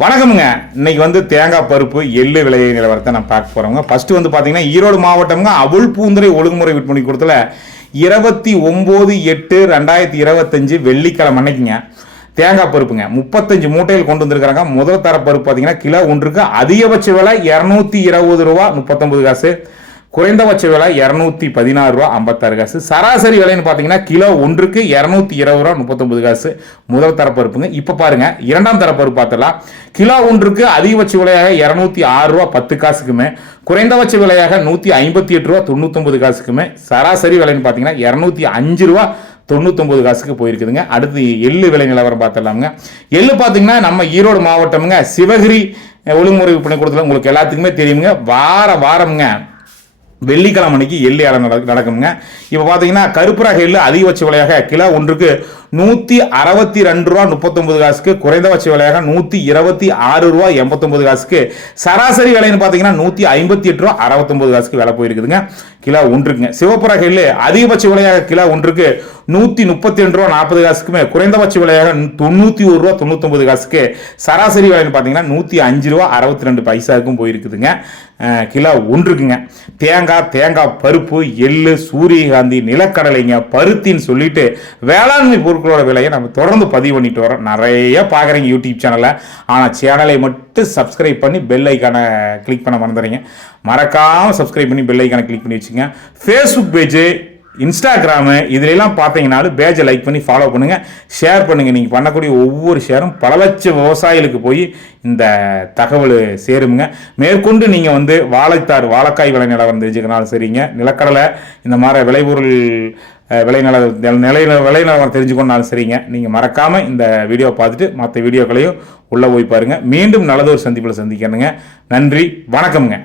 வணக்கம்ங்க. இன்னைக்கு வந்து தேங்காய் பருப்பு எள்ளு விலை நிலவரத்தை நான் பார்க்க போறோங்க. ஃபர்ஸ்ட் வந்து பாத்தீங்கன்னா ஈரோடு மாவட்டம்ங்க அவுள் பூந்துரை ஒழுங்குமுறை விற்பனை கூடத்துல 29/8/2025 வெள்ளிக்கிழமை அன்னைக்குங்க தேங்காய் பருப்புங்க 35 மூட்டைகள் கொண்டு வந்திருக்காங்க. முதல் தர பருப்பு பார்த்தீங்கன்னா கிலோ ஒன்றுக்கு அதிகபட்ச விலை 220 ரூபா 39 காசு, குறைந்தபட்ச விலை 216 ரூபா 56 காசு. சராசரி விலைன்னு பார்த்தீங்கன்னா கிலோ ஒன்றுக்கு 220 ரூபா 39 காசு முதல் தர பருப்புங்க. இப்போ பாருங்க இரண்டாம் தர பருப்பு பார்த்தலாம். கிலோ ஒன்றுக்கு அதிகபட்ச விலையாக 206 ரூபா 10 காசுக்குமே, குறைந்தபட்ச விலையாக 158 ரூபா 99 காசுக்குமே, சராசரி விலைன்னு பார்த்தீங்கன்னா 205 ரூபா 99 காசுக்கு போயிருக்குதுங்க. அடுத்து எள்ளு விலை நிலவரம் பார்த்துடலாமுங்க. எள்ளு பார்த்தீங்கன்னா நம்ம ஈரோடு மாவட்டம்ங்க சிவகிரி ஒழுங்குமுறை விற்பனை கூடத்துல உங்களுக்கு எல்லாத்துக்குமே தெரியுங்க. வாரம்ங்க வெள்ளிக்கிழமை அன்னைக்கு எள்ளு ஏலம் நடக்குங்க. இப்போ பார்த்தீங்கன்னா கருப்புரக எள்ளு அதிகபட்ச விலையாக கிலோ ஒன்றுக்கு 162 ரூபா 39 காசுக்கு, குறைந்தபட்ச விலையாக 126 ரூபா 89 காசுக்கு, சராசரி விலைன்னு பார்த்தீங்கன்னா 158 ரூபா 69 காசுக்கு விலை போயிருக்குதுங்க கிலோ ஒன்றுக்குங்க. சிவப்புரக எள்ளு அதிகபட்ச விலையாக கிலோ ஒன்றுக்கு 132 ரூபா 40 காசுக்குமே, குறைந்தபட்ச விலையாக 91 ரூபா 99 காசுக்கு, சராசரி விலைன்னு பார்த்தீங்கன்னா 105 ரூபா 62 பைசாவுக்கும் போயிருக்குதுங்க கிலோ ஒன்றுக்குங்க. தேங்காய் பருப்பு எள்ளு சூரியகாந்தி நிலக்கடலைங்க பருத்தின்னு சொல்லிட்டு வேளாண்மை பொருட்களோட விலையை நம்ம தொடர்ந்து பதிவு பண்ணிட்டு வரோம். நிறைய பார்க்குறீங்க யூடியூப் சேனலில், ஆனால் சேனலை மட்டும் சப்ஸ்கிரைப் பண்ணி பெல் ஐக்கானை கிளிக் பண்ண மறந்துடுறீங்க. மறக்காமல் சப்ஸ்கிரைப் பண்ணி பெல் ஐக்கானை கிளிக் பண்ணி வச்சுங்க. ஃபேஸ்புக் பேஜு இன்ஸ்டாகிராமு இதுலாம் பார்த்தீங்கன்னாலும் பேஜை லைக் பண்ணி ஃபாலோ பண்ணுங்கள், ஷேர் பண்ணுங்கள். நீங்கள் பண்ணக்கூடிய ஒவ்வொரு ஷேரும் பல லட்சம் விவசாயிகளுக்கு போய் இந்த தகவல் சேருங்க. மேற்கொண்டு நீங்கள் வந்து வாழைக்காய் விலை நிலவரம் தெரிஞ்சுக்கனாலும் சரிங்க, நிலக்கடலை இந்த மாதிரி விளைபொருள் விலை நிலவரம் தெரிஞ்சுக்கொண்டாலும் சரிங்க, நீங்கள் மறக்காமல் இந்த வீடியோவை பார்த்துட்டு மற்ற வீடியோக்களையும் உள்ளே போய் பாருங்கள். மீண்டும் நல்லதொரு சந்திப்பில் சந்திக்கணுங்க. நன்றி, வணக்கம்ங்க.